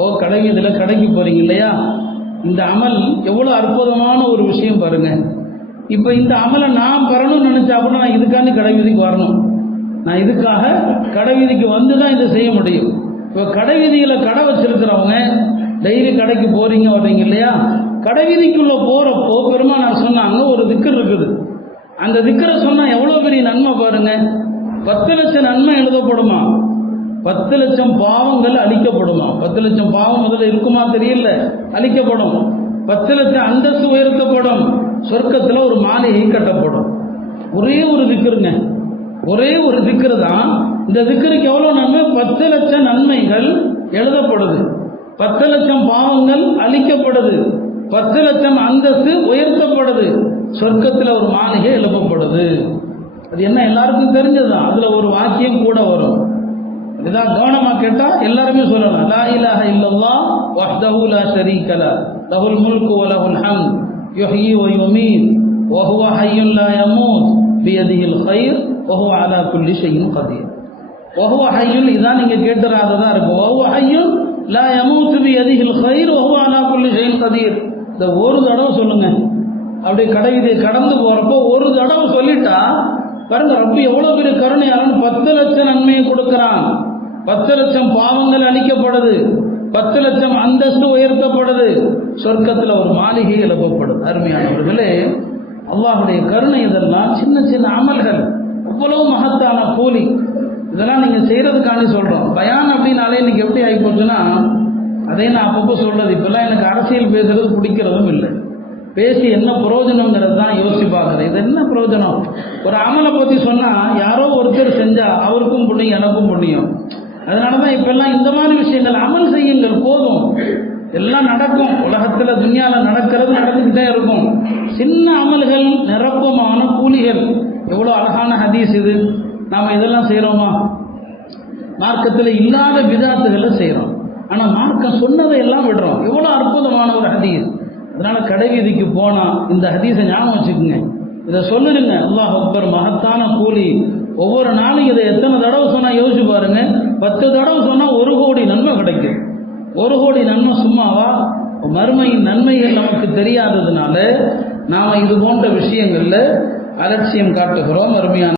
ஓ கடை இதில் கடைக்கு போகிறீங்க இல்லையா? இந்த அமல் எவ்வளோ அற்புதமான ஒரு விஷயம் பாருங்க. இப்போ இந்த அமலை நான் பெறணும்னு நினச்சா கூட நான் இதுக்காண்டி கடை வீதிக்கு வரணும். நான் இதுக்காக கடை வீதிக்கு வந்து தான் இதை செய்ய முடியும். இப்போ கடை வீதியில் கடை வச்சிருக்கிறவங்க டெய்லி கடைக்கு போகிறீங்க வர்றீங்க இல்லையா? கடை வீதிக்குள்ள போறப்போ பெருமானார் சொன்னாங்க ஒரு திக்கர் இருக்குது. அந்த திக்கரை சொன்னால் எவ்வளோ பெரிய நன்மை பாருங்க. பத்து லட்சம் நன்மை எழுதப்படுமா? பத்து லட்சம் பாவங்கள் அழிக்கப்படுமா. பத்து லட்சம் பாவம் முதல்ல இருக்குமா தெரியல. அழிக்கப்படும். பத்து லட்சம் அந்தஸ்து உயர்த்தப்படும். சொர்க்கத்தில் ஒரு மாலையை கட்டப்படும். ஒரே ஒரு திக்கருங்க ஒரே ஒரு திக்கரு தான். இந்த திக்கருக்கு எவ்வளோ நன்மை? பத்து லட்சம் நன்மைகள் எழுதப்படுது. பத்து லட்சம் பாவங்கள் அழிக்கப்படுது. பத்து லட்சம் அந்தஸ்து உயர்த்தப்படுது. சொர்க்கத்தில் ஒரு மாளிகை எழுப்பப்படுது. அது என்ன எல்லாருக்கும் தெரிஞ்சது அதுல ஒரு வாக்கியம் கூட வரும் இதான் கவனமா கேட்டா எல்லாருமே சொல்லலாம். லா இலாஹ இல்லல்லாஹ் வஹ்தஹு லா ஷரீக லஹ் லஹுல் முல்கு வ லஹுல் ஹம்த் யுஹ்யி வ யுமீத் வ ஹுவ ஹய்யுன் லா யமூத் பியதிஹில் கைர் வ ஹுவ அலா குல்லி ஷைஇன் கதீர் வ ஹுவ ஹய்யுன் இதான் நீங்க கேட்டுறாததா இருக்கும் வ ஹுவ ஹய்யுன் லா யமூத் பியதிஹில் கைர் வ ஹுவ அலா குல்லி ஷைஇன் கதீர் இந்த ஒரு தடவை சொல்லுங்க அப்படியே கடை கடந்து போறப்போ ஒரு தடவை சொல்லிட்டா பாருங்க ரப்பி எவ்வளவு பெரிய கருணையாளன் பத்து லட்சம் நன்மையை கொடுக்கிறான் பத்து லட்சம் பாவங்கள் அழிக்கப்படுது. பத்து லட்சம் அந்தஸ்து உயர்த்தப்படுது. சொர்க்கத்தில் ஒரு மாளிகை எழுப்பப்படுது. அருமையானவர்களே அல்லாஹுடைய கருணை இதெல்லாம் சின்ன சின்ன அமல்கள். அவ்வளவு மகத்தான கூலி. இதெல்லாம் நீங்கள் செய்கிறதுக்காண்டி சொல்கிறோம் பயான் அப்படின்னாலே இன்னைக்கு எப்படி ஆகி போச்சுன்னா அதே நான் அப்பப்போ சொல்கிறது இப்போல்லாம் எனக்கு அரசியல் பேசுறது பிடிக்கிறதும் இல்லை. பேசி என்ன பிரயோஜனங்கிறது தான் யோசிச்சு பார்க்குறேன் இது என்ன பிரயோஜனம்? ஒரு அமலை பற்றி சொன்னால் யாரோ ஒருத்தர் செஞ்சால் அவருக்கும் புண்ணியம் எனக்கும் புண்ணியம். அதனால தான் இப்பெல்லாம் இந்த மாதிரி விஷயங்கள் அமல் செய்யுங்கள் போதும். எல்லாம் நடக்கும். உலகத்தில் துன்யாவில் நடக்கிறது நடந்துக்கிட்டே இருக்கும். சின்ன அமல்கள் நிரப்பமான கூலிகள். எவ்வளோ அழகான ஹதீஸ் இது. நாம் இதெல்லாம் செய்கிறோமா மார்க்கத்தில் இல்லாத விதாத்துகளை செய்கிறோம் ஆனால் மார்க்கம் சொன்னதை எல்லாம் விடுறோம். எவ்வளோ அற்புதமான ஒரு ஹதீஸ். அதனால கடைவீதிக்கு போனால் இந்த ஹதீஸை ஞாபகம் வச்சுக்கோங்க. இதை சொல்லிடுங்க. அல்லாஹ் அக்பர் மகத்தான கூலி. ஒவ்வொரு நாளும் இதை எத்தனை தடவை சொன்னால் யோசிச்சு பாருங்க. பத்து தடவை சொன்னால் ஒரு கோடி நன்மை கிடைக்கும். ஒரு கோடி நன்மை சும்மாவா? மறுமையின் நன்மைகள் நமக்கு தெரியாததுனால நாம இது போன்ற விஷயங்கள்ல அலட்சியம் காட்டுகிறோம். அருமையான